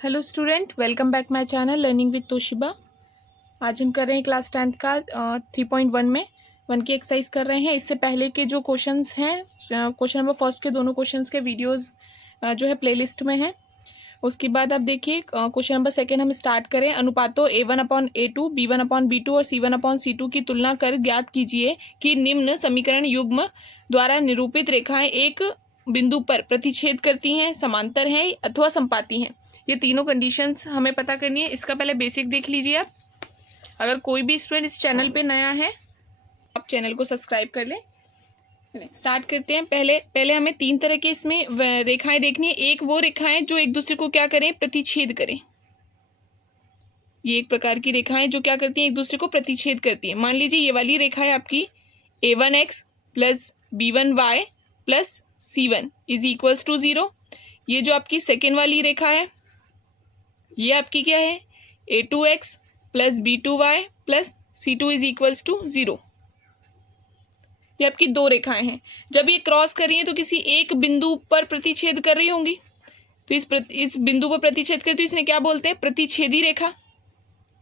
Hello student, welcome back my channel learning with Toshiba. आज हम कर रहे हैं क्लास 10th का 3.1 में 1 की एक्सरसाइज कर रहे हैं। इससे पहले के जो क्वेश्चंस हैं, क्वेश्चन नंबर फर्स्ट के दोनों क्वेश्चंस के वीडियोस जो है प्लेलिस्ट में है। उसके बाद आप देखिए क्वेश्चन नंबर सेकेंड हम स्टार्ट करें। अनुपातों A1/A2, B1/B2 और C1/C2 की तुलना कर ज्ञात कीजिए कि निम्न समीकरण युग्म द्वारा निरूपित रेखाएं एक बिंदु पर प्रतिच्छेद करती हैं, समांतर हैं अथवा संपाती हैं। ये तीनों कंडीशंस हमें पता करनी है। इसका पहले बेसिक देख लीजिए आप। अगर कोई भी स्टूडेंट इस चैनल पे नया है, आप चैनल को सब्सक्राइब कर लें। स्टार्ट करते हैं। पहले हमें तीन तरह के इसमें रेखाएं देखनी है। एक वो रेखाएं जो एक दूसरे को क्या करें, प्रतिच्छेद करें। ये एक प्रकार की रेखाएं जो क्या करती हैं, एक दूसरे को प्रतिच्छेद करती हैं। मान लीजिए ये वाली रेखा है आपकी A1x plus B1y plus C1 is equals to 0। ये जो आपकी सेकेंड वाली रेखा है, ये आपकी क्या है, A2x plus B2y plus C2 is equals to 0। ये आपकी दो रेखाएं हैं। जब ये क्रॉस कर रही हैं तो किसी एक बिंदु पर प्रतिच्छेद कर रही होंगी। तो इस बिंदु पर प्रतिच्छेद करती, इसमें क्या बोलते हैं, प्रतिच्छेदी रेखा,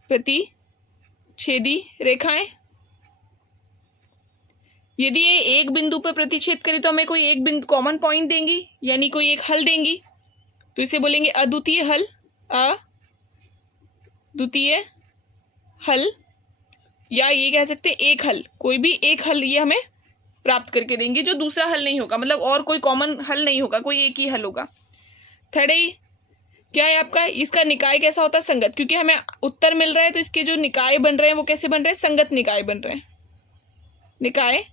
प्रतिच्छेदी रेखाएं। यदि ये एक बिंदु पर प्रतिच्छेद करे तो हमें कोई एक बिंदु कॉमन पॉइंट देंगी, यानी कोई एक हल देंगी। तो इसे बोलेंगे अद्वितीय हल, अद्वितीय हल, या ये कह सकते हैं एक हल। कोई भी एक हल ये हमें प्राप्त करके देंगे जो दूसरा हल नहीं होगा, मतलब और कोई कॉमन हल नहीं होगा, कोई एक ही हल होगा। थर्ड है क्या है आपका, इसका निकाय कैसा होता है, संगत। क्योंकि हमें उत्तर मिल रहा है तो इसके जो निकाय बन रहे हैं वो कैसे बन रहे हैं, संगत निकाय बन रहे हैं, निकाय।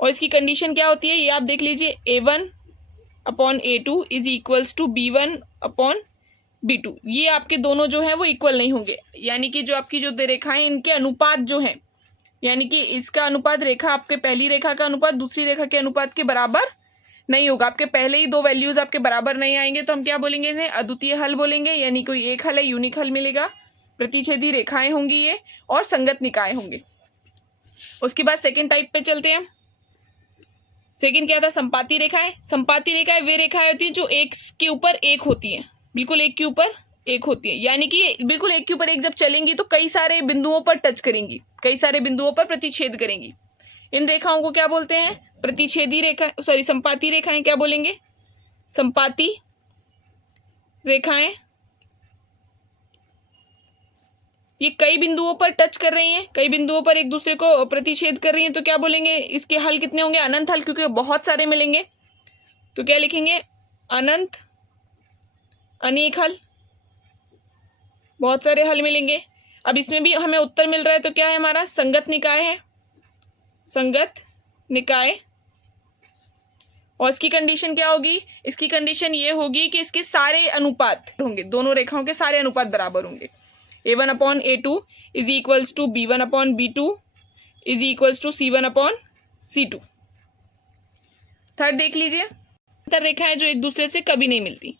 और इसकी कंडीशन क्या होती है ये आप देख लीजिए, A1/A2 is equals to B1/B2। ये आपके दोनों जो है वो इक्वल नहीं होंगे, यानी कि जो आपकी जो रेखाएं इनके अनुपात जो है, यानी कि इसका अनुपात रेखा, आपके पहली रेखा का अनुपात दूसरी रेखा के अनुपात के बराबर नहीं होगा। आपके पहले ही दो वैल्यूज आपके बराबर नहीं आएंगे तो हम क्या बोलेंगे, इसे अद्वितीय हल बोलेंगे, यानी कोई एक हल है, यूनिक हल मिलेगा। प्रतिच्छेदी रेखाएं होंगी ये, और संगत निकाय होंगे। उसके बाद सेकेंड टाइप पे चलते हैं। सेकेंड क्या था, संपाती रेखाएं। संपाती रेखाएं वे रेखाएं होती हैं जो एक के ऊपर एक होती हैं, बिल्कुल एक के ऊपर एक होती है, यानी कि बिल्कुल एक के ऊपर एक जब चलेंगी तो कई सारे बिंदुओं पर टच करेंगी, कई सारे बिंदुओं पर प्रतिच्छेद करेंगी। इन रेखाओं को क्या बोलते हैं, प्रतिच्छेदी रेखा, सॉरी संपाती रेखाएं क्या बोलेंगे, संपाती रेखाएं। ये कई बिंदुओं पर टच कर रही हैं, कई बिंदुओं पर एक दूसरे को प्रतिच्छेद कर रही हैं, तो क्या बोलेंगे, इसके हल कितने होंगे, अनंत हल, क्योंकि बहुत सारे मिलेंगे। तो क्या लिखेंगे, अनंत, अनेक हल, बहुत सारे हल मिलेंगे। अब इसमें भी हमें उत्तर मिल रहा है तो क्या है हमारा, संगत निकाय है, संगत निकाय। और इसकी कंडीशन क्या होगी, इसकी कंडीशन ये होगी कि इसके सारे अनुपात होंगे, दोनों रेखाओं के सारे अनुपात बराबर होंगे। A1/A2 is equals to B1/B2 is equals to C1/C2। Third देख लीजिए, अंतर रेखाएं जो एक दूसरे से कभी नहीं मिलती।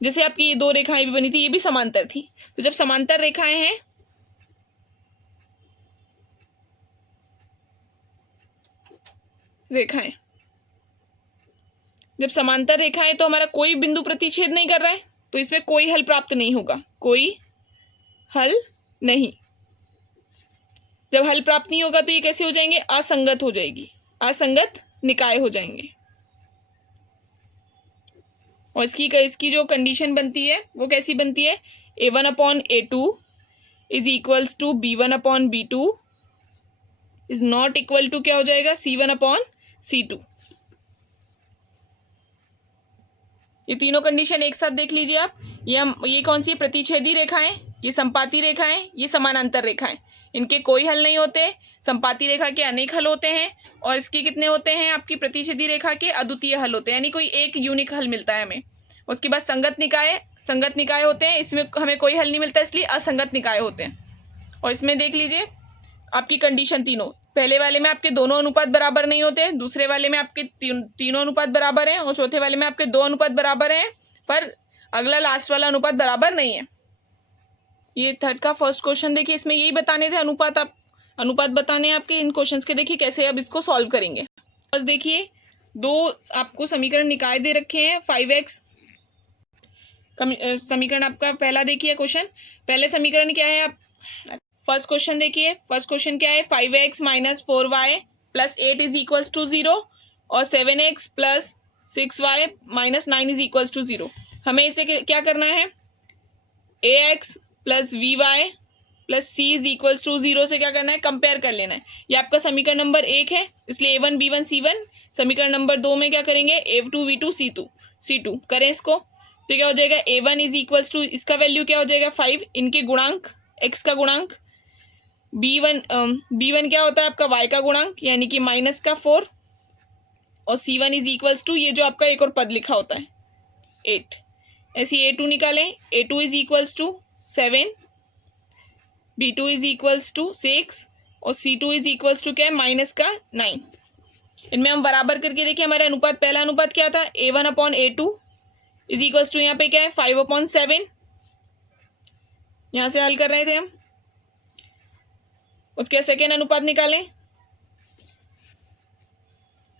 जैसे आपकी ये दो रेखाएं भी बनी थी, ये भी समांतर थी। तो जब समांतर रेखाएं हैं, रेखाएं जब समांतर रेखाएं तो हमारा कोई बिंदु प्रतिच्छेद नहीं कर रहा है, तो इसमें कोई हल प्राप्त नहीं होगा, कोई हल नहीं। जब हल प्राप्त नहीं होगा तो ये कैसे हो जाएंगे, असंगत हो जाएगी, असंगत निकाय हो जाएंगे। और इसकी जो कंडीशन बनती है वो कैसी बनती है, A1/A2 is equals to B1/B2 is not equal to क्या हो जाएगा, C1/C2। ये तीनों कंडीशन एक साथ देख लीजिए आप। ये कौन सी, प्रतिच्छेदी रेखाएं, ये संपाती रेखाएं, ये समानांतर रेखाएं। इनके कोई हल नहीं होते। संपाती रेखा के अनेक हल होते हैं और इसके कितने होते हैं, आपकी प्रतिच्छेदी रेखा के अद्वितीय हल होते हैं, यानी कोई एक यूनिक हल मिलता है हमें। उसके बाद संगत निकाय होते हैं, इसमें हमें कोई हल नहीं मिलता, इसलिए असंगत निकाय होते हैं। और इसमें देख लीजिए आपकी कंडीशन तीनों, पहले वाले में आपके दोनों अनुपात बराबर नहीं होते, दूसरे वाले में आपके तीनों अनुपात बराबर हैं, और चौथे वाले में आपके दो अनुपात बराबर हैं, पर अगला लास्ट वाला अनुपात बराबर नहीं है। ये थर्ड का फर्स्ट क्वेश्चन देखिए, इसमें यही बताने थे अनुपात, आप अनुपात बताने आपके इन क्वेश्चंस के। देखिए कैसे अब इसको सॉल्व करेंगे। बस देखिए, दो आपको समीकरण निकाय दे रखे हैं, 5x समीकरण आपका पहला देखिए क्वेश्चन। पहले समीकरण क्या है आप फर्स्ट क्वेश्चन देखिए। फर्स्ट क्वेश्चन क्या है, 5x minus 4y plus 8 is equals to 0 और 7x plus 6y minus 9 is equals to 0। हमें इसे क्या करना है, ax plus vy plus c is equals to 0 से क्या करना है, कंपेयर कर लेना है। ये आपका समीकरण नंबर 1 है, इसलिए a1 b1 c1। समीकरण नंबर 2 में क्या करेंगे, a2 v2 c2 करें इसको, तो क्या हो जाएगा, a1 इज इक्वल्स टू, इसका वैल्यू क्या हो जाएगा 5, इनके गुणांक x का गुणांक, b1 क्या होता है आपका y का गुणांक यानी कि माइनस का 4, और c1 इज इक्वल्स टू ये जो आपका एक और पद लिखा होता है 8। ऐसे a2 निकालें, a2 is equals to 7, b2 is equals to 6 और c2 इज इक्वल्स टू क्या है, माइनस का 9। इनमें हम बराबर करके देखिए, हमारा अनुपात, पहला अनुपात क्या था, a1 upon a2 is equals to यहाँ पे क्या है 5/7। यहां से हल कर रहे थे हम, उसके सेकेंड अनुपात निकालें,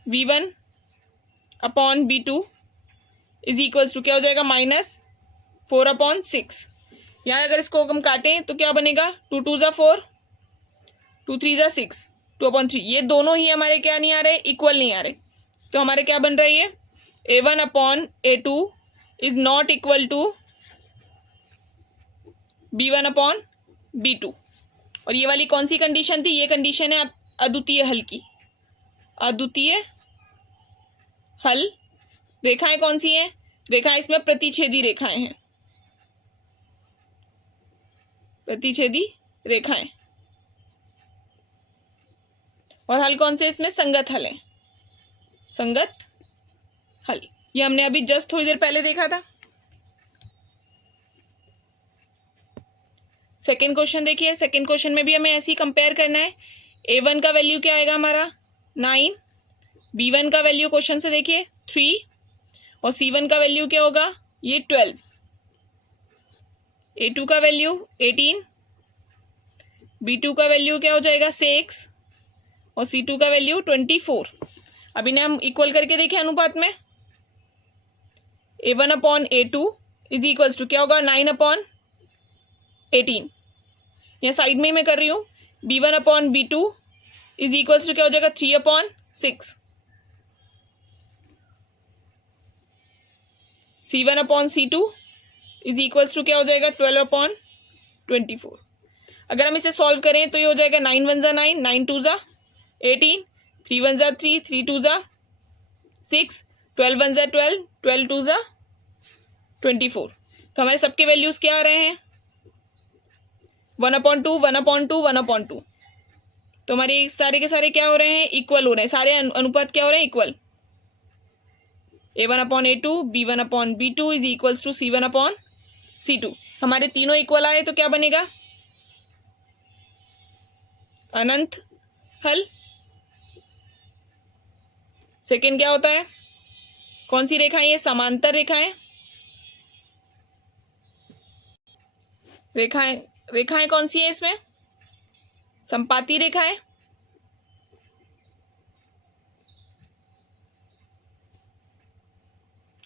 v1 upon b2 is equals to क्या हो जाएगा, -4/6। यहाँ अगर इसको हम काटें तो क्या बनेगा, 2 2 ज़ा 4, 2 3 ज़ा 6, 2/3। ये दोनों ही हमारे क्या नहीं आ रहे, इक्वल नहीं आ रहे, तो हमारे क्या बन रहा है, ये a1 upon a2 is not equal to b1 upon b2। और ये वाली कौन सी कंडीशन थी, ये कंडीशन है अद्वितीय हल की। अद्वितीय हल रेखाएं कौन सी हैं, रेखाएं इसमें प्रतिच्छेदी रेखाएं हैं, प्रतिच्छेदी रेखाएं। और हल कौन से, इसमें संगत हल है, संगत हल। ये हमने अभी जस्ट थोड़ी देर पहले देखा था। सेकेंड क्वेश्चन देखिए, सेकेंड क्वेश्चन में भी हमें ऐसे ही कंपेयर करना है। a1 का वैल्यू क्या आएगा हमारा 9, b1 का वैल्यू क्वेश्चन से देखिए 3 और c1 का वैल्यू क्या होगा, ये 12, a2 का वैल्यू 18, b2 का वैल्यू क्या हो जाएगा 6 और c2 का वैल्यू 24। अब इन्हें हम इक्वल करके देखें अनुपात में, a1 upon a2 is equals to क्या होगा 9/18। यहाँ साइड में ही मैं कर रही हूँ, b1 upon b2 is equals to क्या हो जाएगा 3/6, c1 upon c2 is equals to क्या हो जाएगा 12/24। अगर हम इसे सॉल्व करें तो ये हो जाएगा 9 1 ज़ा 9, 9 2 ज़ा 18, 3 1 ज़ा 3, 3 2 ज़ा 6, 12 1 ज़ा 12, 12 2 ज़ा 24। तो हमारे सबके वैल्यूज क्या आ रहे हैं, 1/2, 1/2, 1/2। तो हमारे सारे के सारे क्या हो रहे हैं, इक्वल हो रहे हैं, सारे अनुपात क्या हो रहे हैं, equal. a1 upon a2, b1 upon b2 is equals to c1 upon c2। हमारे तीनों इक्वल आए तो क्या बनेगा, अनंत हल। सेकेंड क्या होता है, कौन सी रेखाएं, ये समांतर रेखाएं, रेखाएं रेखाएं कौन सी है इसमें, संपाती रेखाएं।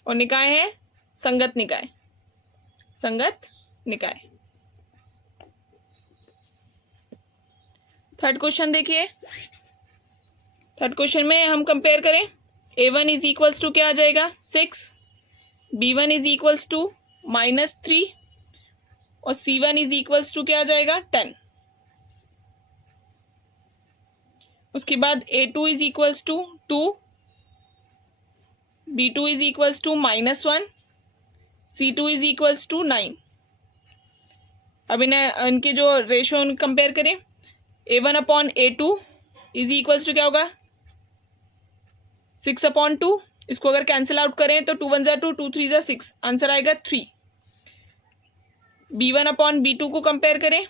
और निकाय है संगत निकाय, संगत निकाय। थर्ड क्वेश्चन देखिए, थर्ड क्वेश्चन में हम कंपेयर करें, a1 इज इक्वल्स टू क्या आ जाएगा 6, b1 इज इक्वल्स टू -3 और c1 इज इक्वल्स टू क्या आ जाएगा 10। उसके बाद a2 is equals to 2, b2 is equals to -1, c2 is equals to 9। अब इनके जो रेशियो कंपेयर करें, a1 upon a2 is equals to क्या होगा 6/2। इसको अगर कैंसिल आउट करें तो 2 1 ज़ा 2, 2 3 ज़ा 6, आंसर आएगा 3। b1 अपॉन b2 को कंपेयर करें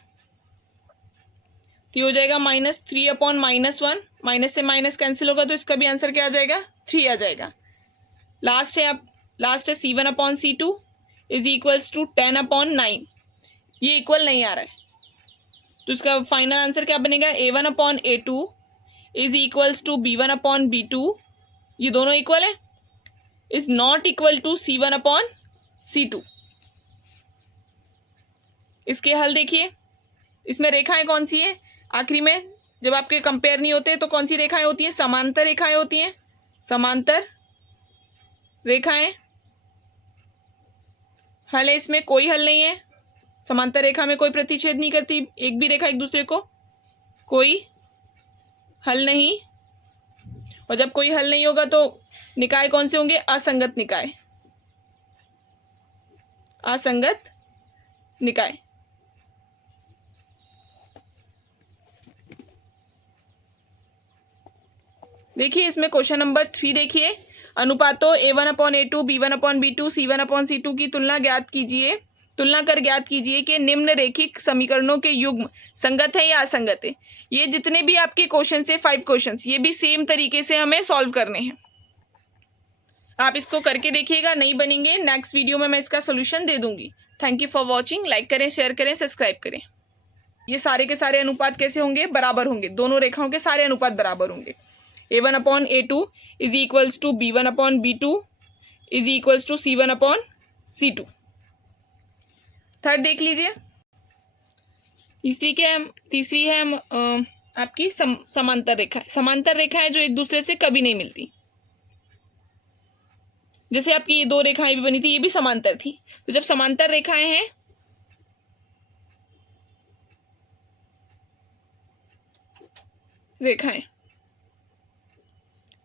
तो ये हो जाएगा -3 अपॉन -1, माइनस से माइनस कैंसिल होगा तो इसका भी आंसर क्या आ जाएगा 3 आ जाएगा। लास्ट है c1 upon c2 is equals to 10/9। ये इक्वल नहीं आ रहा है तो इसका फाइनल आंसर क्या बनेगा, a1 upon a2 is equals to b1 upon b2, ये दोनों इक्वल है, is not equal to c1 upon c2। इसके हल देखिए, इसमें रेखाएं कौन सी है, आखिरी में जब आपके कंपेयर नहीं होते तो कौन सी रेखाएं होती हैं, समांतर रेखाएं होती हैं, समांतर रेखाएं। हल है इसमें, कोई हल नहीं है, समांतर रेखा में कोई प्रतिच्छेद नहीं करती एक भी रेखा एक दूसरे को, कोई हल नहीं। और जब कोई हल नहीं होगा तो निकाय कौन से होंगे, असंगत निकाय, असंगत निकाय। देखिए इसमें क्वेश्चन नंबर 3 देखिए, अनुपातों A1/A2 B1/B2 C1/C2 की तुलना ज्ञात कीजिए, तुलना कर ज्ञात कीजिए कि निम्न रेखिक समीकरणों के युग्म संगत है या असंगत है। ये जितने भी आपके क्वेश्चन है 5 क्वेश्चन, ये भी सेम तरीके से हमें सॉल्व करने हैं। आप इसको करके देखिएगा, नहीं बनेंगे नेक्स्ट वीडियो में मैं इसका सोल्यूशन दे दूंगी। Thank you for watching. Like करें, शेयर करें, सब्सक्राइब करें। ये सारे के सारे अनुपात कैसे होंगे, बराबर होंगे, दोनों रेखाओं के सारे अनुपात बराबर होंगे। A1/A2 is equals to B1/B2 is equals to C1/C2। Third देख लीजिए, तीसरी है आपकी समांतर रेखा। समांतर रेखाएं जो एक दूसरे से कभी नहीं मिलती, जैसे आपकी ये दो रेखाएं भी बनी थी, ये भी समांतर थी। तो जब समांतर रेखाएं हैं, रेखाएं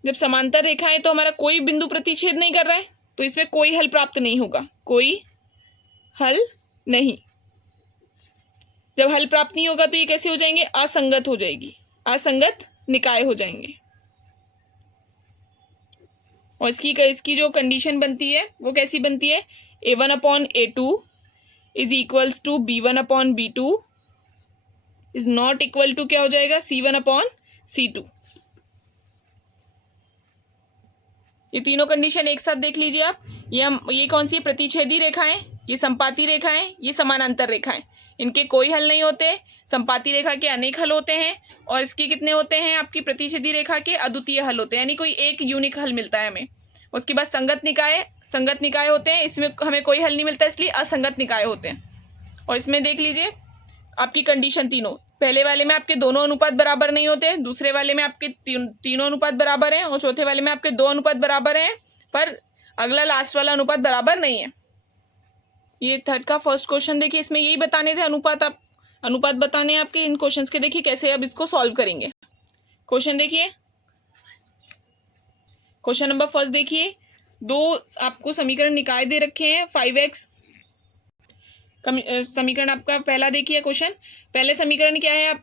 जब समांतर रेखाएं तो हमारा कोई बिंदु प्रतिच्छेद नहीं कर रहा है, तो इसमें कोई हल प्राप्त नहीं होगा, कोई हल नहीं। जब हल प्राप्त नहीं होगा तो ये कैसे हो जाएंगे, असंगत हो जाएगी, असंगत निकाय हो जाएंगे। और इसकी जो कंडीशन बनती है वो कैसी बनती है, A1/A2 is equals to B1/B2 is not equal to क्या हो जाएगा, C1/C2। ये तीनों कंडीशन एक साथ देख लीजिए आप। ये कौन सी प्रतिच्छेदी रेखाएं, ये संपाती रेखाएं, ये समानांतर रेखाएं। इनके कोई हल नहीं होते। संपाती रेखा के अनेक हल होते हैं और इसके कितने होते हैं, आपकी प्रतिच्छेदी रेखा के अद्वितीय हल होते हैं, यानी कोई एक यूनिक हल मिलता है हमें। उसके बाद संगत निकाय होते हैं, इसमें हमें कोई हल नहीं मिलता, इसलिए असंगत निकाय होते हैं। और इसमें देख लीजिए आपकी कंडीशन तीनों, पहले वाले में आपके दोनों अनुपात बराबर नहीं होते, दूसरे वाले में आपके तीनों अनुपात बराबर हैं, और चौथे वाले में आपके दो अनुपात बराबर हैं, पर अगला लास्ट वाला अनुपात बराबर नहीं है। ये थर्ड का फर्स्ट क्वेश्चन देखिए, इसमें यही बताने थे अनुपात बताने आपके इन क्वेश्चंस के। देखिए कैसे अब इसको सॉल्व करेंगे। क्वेश्चन देखिए, क्वेश्चन नंबर फर्स्ट देखिए, दो आपको समीकरण निकाय दे रखे हैं 5x। समीकरण आपका पहला देखिए क्वेश्चन, पहले समीकरण क्या है, आप